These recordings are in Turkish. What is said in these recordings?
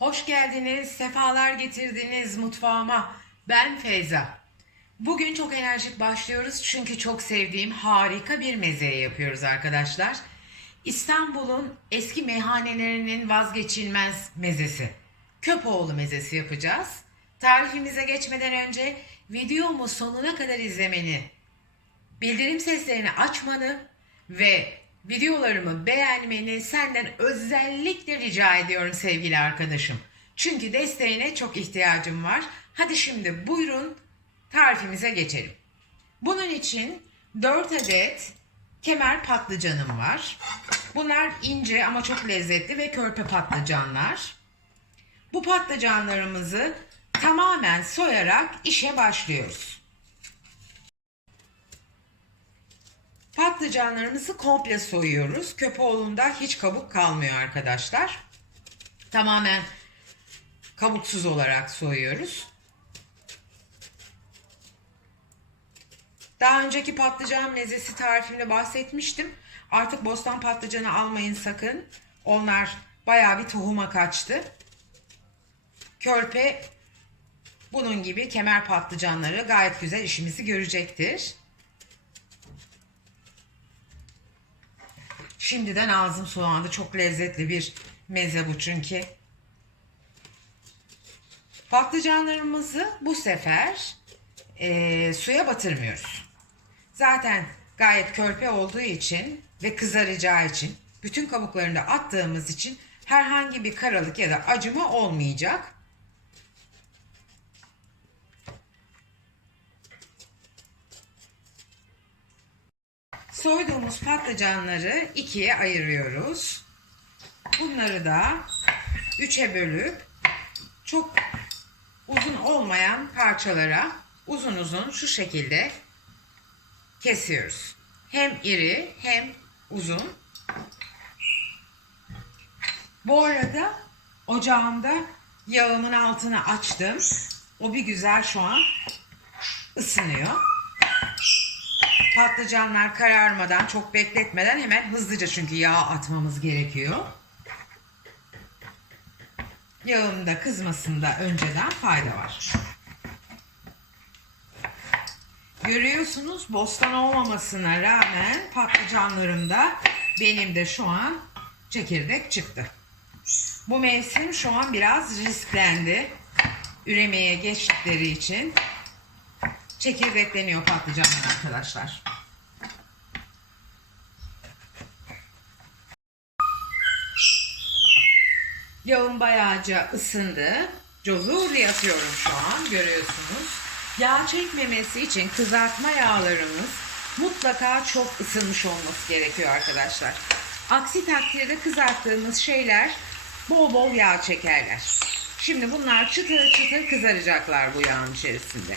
Hoş geldiniz, sefalar getirdiniz mutfağıma. Ben Feyza. Bugün çok enerjik başlıyoruz çünkü çok sevdiğim harika bir meze yapıyoruz arkadaşlar. İstanbul'un eski meyhanelerinin vazgeçilmez mezesi. Köpoğlu mezesi yapacağız. Tarifimize geçmeden önce videomu sonuna kadar izlemeni, bildirim seslerini açmanı ve videolarımı beğenmeni senden özellikle rica ediyorum sevgili arkadaşım. Çünkü desteğine çok ihtiyacım var. Hadi şimdi buyurun tarifimize geçelim. Bunun için 4 adet kemer patlıcanım var. Bunlar ince ama çok lezzetli ve körpe patlıcanlar. Bu patlıcanlarımızı tamamen soyarak işe başlıyoruz. Patlıcanlarımızı komple soyuyoruz. Köpoğlu'nda hiç kabuk kalmıyor arkadaşlar. Tamamen kabuksuz olarak soyuyoruz. Daha önceki patlıcan mezesi tarifimde bahsetmiştim. Artık bostan patlıcanı almayın sakın. Onlar bayağı bir tohuma kaçtı. Körpe bunun gibi kemer patlıcanları gayet güzel işimizi görecektir. Şimdiden ağzım sulandı. Çok lezzetli bir meze bu çünkü. Patlıcanlarımızı bu sefer eee, suya batırmıyoruz. Zaten gayet körpe olduğu için ve kızaracağı için bütün kabuklarını da attığımız için herhangi bir karalık ya da acıma olmayacak. Soyduğumuz patlıcanları ikiye ayırıyoruz. Bunları da üçe bölüp çok uzun olmayan parçalara uzun uzun şu şekilde kesiyoruz. Hem iri hem uzun. Bu arada ocağımda yağımın altını açtım. O bir güzel şu an ısınıyor. Patlıcanlar kararmadan, çok bekletmeden hemen hızlıca çünkü yağ atmamız gerekiyor. Yağın da kızmasında önceden fayda var. Görüyorsunuz bostan olmamasına rağmen patlıcanlarımda benim de şu an çekirdek çıktı. Bu mevsim şu an biraz risklendi. Üremeye geçtikleri için çekirdekleniyor patlıcanlar arkadaşlar. Yağım bayağıca ısındı. Cozu atıyorum şu an görüyorsunuz. Yağ çekmemesi için kızartma yağlarımız mutlaka çok ısınmış olması gerekiyor arkadaşlar. Aksi takdirde kızarttığımız şeyler bol bol yağ çekerler. Şimdi bunlar çıtır çıtır kızaracaklar bu yağın içerisinde.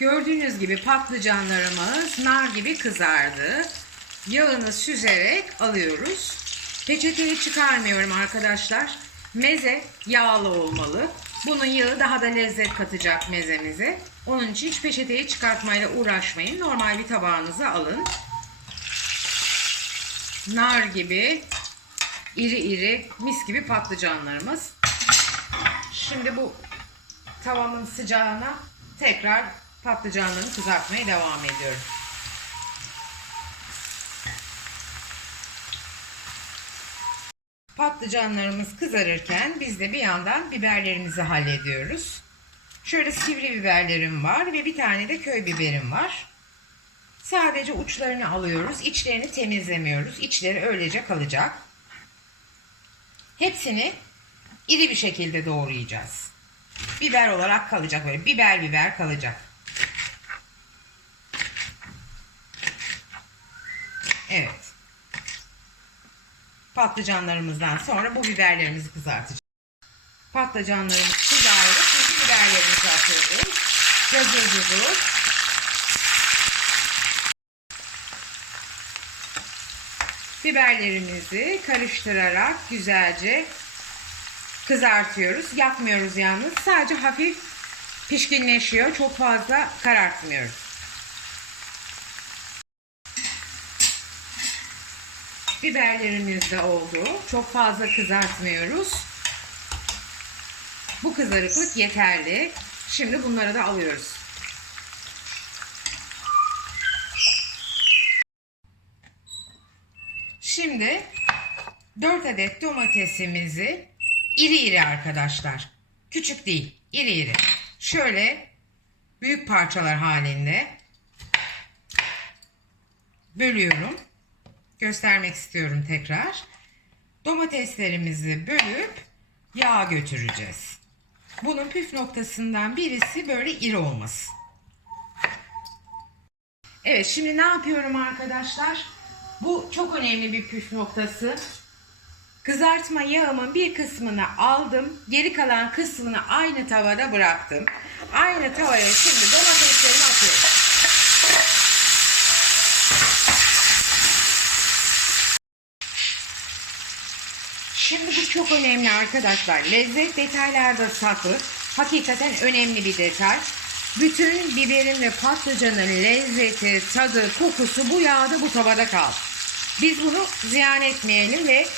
Gördüğünüz gibi patlıcanlarımız nar gibi kızardı. Yağını süzerek alıyoruz. Peçeteyi çıkarmıyorum arkadaşlar. Meze yağlı olmalı. Bunun yağı daha da lezzet katacak mezemize. Onun için hiç peçeteyi çıkartmayla uğraşmayın. Normal bir tabağınıza alın. Nar gibi iri iri mis gibi patlıcanlarımız. Şimdi bu tavamın sıcağına tekrar patlıcanlarını kızartmaya devam ediyorum. Patlıcanlarımız kızarırken biz de bir yandan biberlerimizi hallediyoruz. Şöyle sivri biberlerim var ve bir tane de köy biberim var. Sadece uçlarını alıyoruz. İçlerini temizlemiyoruz. İçleri öylece kalacak. Hepsini iri bir şekilde doğrayacağız. Biber olarak kalacak böyle. Biber biber kalacak. Evet. Patlıcanlarımızdan sonra bu biberlerimizi kızartacağız. Patlıcanlarımız kızardı. Şimdi biberlerimizi atıyoruz. Cazır. Biberlerimizi karıştırarak güzelce kızartıyoruz. Yakmıyoruz yalnız. Sadece hafif pişkinleşiyor. Çok fazla karartmıyoruz. Biberlerimiz de oldu. Çok fazla kızartmıyoruz. Bu kızarıklık yeterli. Şimdi bunları da alıyoruz. Şimdi 4 adet domatesimizi iri iri arkadaşlar. Küçük değil, iri iri. Şöyle büyük parçalar halinde bölüyorum. Göstermek istiyorum tekrar. Domateslerimizi bölüp yağa götüreceğiz. Bunun püf noktasından birisi böyle iri olması. Evet şimdi ne yapıyorum arkadaşlar? Bu çok önemli bir püf noktası. Kızartma yağımın bir kısmını aldım. Geri kalan kısmını aynı tavada bıraktım. Aynı tavaya şimdi domateslerimi atıyorum. Şimdi bu çok önemli arkadaşlar. Lezzet detaylarda saklı. Hakikaten önemli bir detay. Bütün biberin ve patlıcanın lezzeti, tadı, kokusu bu yağda bu tavada kaldı. Biz bunu ziyan etmeyelim ve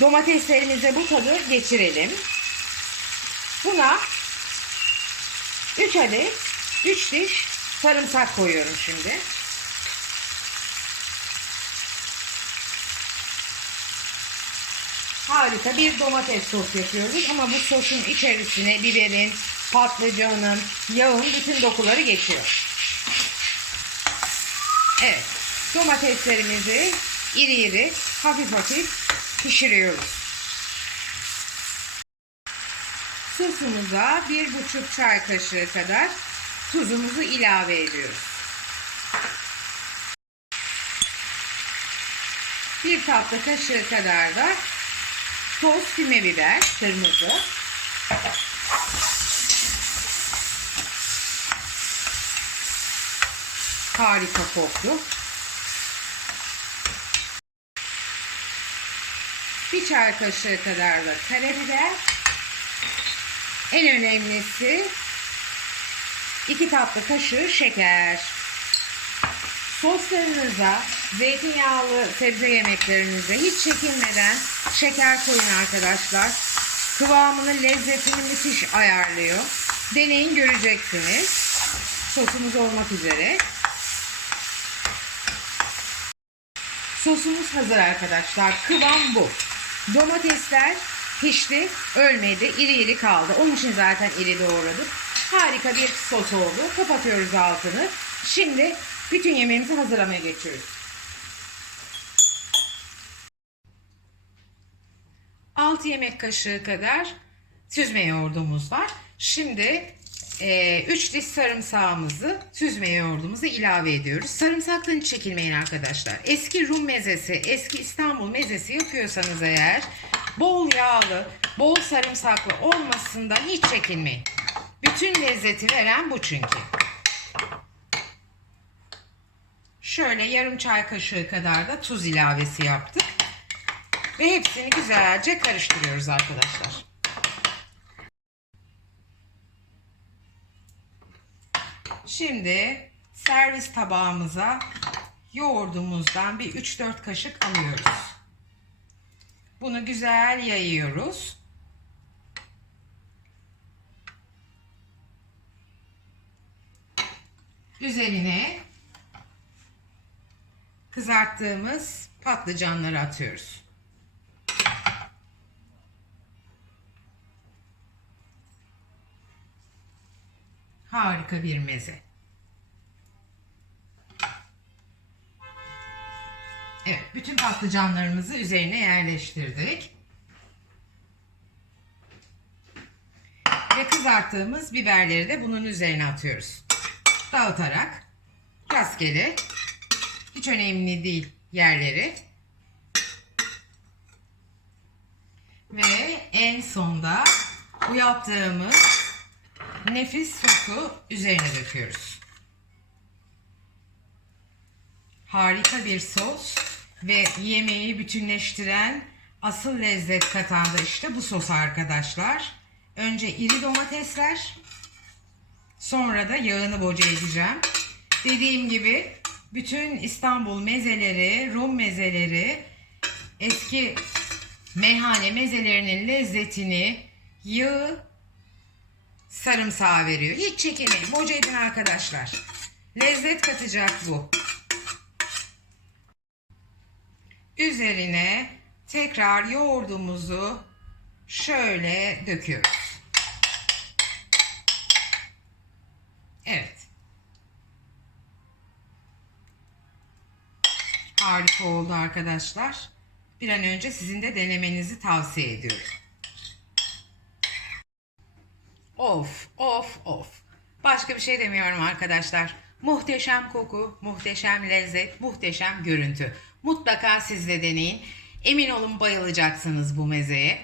domateslerimize bu tadı geçirelim. Buna 3 adet 3 diş sarımsak koyuyorum şimdi. Harika bir domates sos yapıyoruz ama bu sosun içerisine biberin, patlıcanın, yağın bütün dokuları geçiyor. Evet, domateslerimizi iri iri, hafif hafif pişiriyoruz. Sosumuza bir buçuk çay kaşığı kadar tuzumuzu ilave ediyoruz. Bir tatlı kaşığı kadar da toz füme biber, kırmızı. Harika koktu. Bir çay kaşığı kadar da karabiber. En önemlisi iki tatlı kaşığı şeker. Soslarınıza, zeytinyağlı sebze yemeklerinize hiç çekinmeden şeker koyun arkadaşlar. Kıvamını, lezzetini müthiş ayarlıyor. Deneyin göreceksiniz. Sosumuz olmak üzere. Sosumuz hazır arkadaşlar. Kıvam bu. Domatesler pişti, ölmedi, iri iri kaldı. Onun için zaten iri doğradık. Harika bir sos oldu. Kapatıyoruz altını. Şimdi bütün yemeğimizi hazırlamaya geçiyoruz. 6 yemek kaşığı kadar süzme yoğurdumuz var. Şimdi 3 diş sarımsağımızı süzme yoğurdumuza ilave ediyoruz. Sarımsaktan çekilmeyin arkadaşlar. Eski Rum mezesi, eski İstanbul mezesi yapıyorsanız eğer bol yağlı, bol sarımsaklı olmasından hiç çekinmeyin. Bütün lezzeti veren bu çünkü. Şöyle yarım çay kaşığı kadar da tuz ilavesi yaptık. Ve hepsini güzelce karıştırıyoruz arkadaşlar. Şimdi servis tabağımıza yoğurdumuzdan bir 3-4 kaşık alıyoruz. Bunu güzel yayıyoruz. Üzerine kızarttığımız patlıcanları atıyoruz. Harika bir meze. Evet, bütün patlıcanlarımızı üzerine yerleştirdik. Ve kızarttığımız biberleri de bunun üzerine atıyoruz. Dağıtarak rastgele önemli değil yerleri. Ve en sonda bu yaptığımız nefis sosu üzerine döküyoruz. Harika bir sos ve yemeği bütünleştiren asıl lezzet katan da işte bu sos arkadaşlar. Önce iri domatesler, sonra da yağını boca edeceğim. Dediğim gibi bütün İstanbul mezeleri, Rum mezeleri eski meyhane mezelerinin lezzetini yağı sarımsağı veriyor. Hiç çekinmeyin. Boca edin arkadaşlar. Lezzet katacak bu. Üzerine tekrar yoğurdumuzu şöyle döküyoruz. Evet. Harika oldu arkadaşlar. Bir an önce sizin de denemenizi tavsiye ediyorum. Of, of, of. Başka bir şey demiyorum arkadaşlar. Muhteşem koku, muhteşem lezzet, muhteşem görüntü. Mutlaka siz de deneyin. Emin olun bayılacaksınız bu mezeye.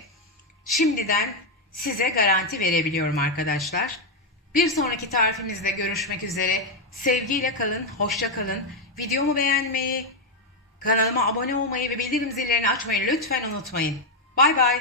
Şimdiden size garanti verebiliyorum arkadaşlar. Bir sonraki tarifimizde görüşmek üzere. Sevgiyle kalın, hoşça kalın. Videomu beğenmeyi, kanalıma abone olmayı ve bildirim zillerini açmayı lütfen unutmayın. Bay bay.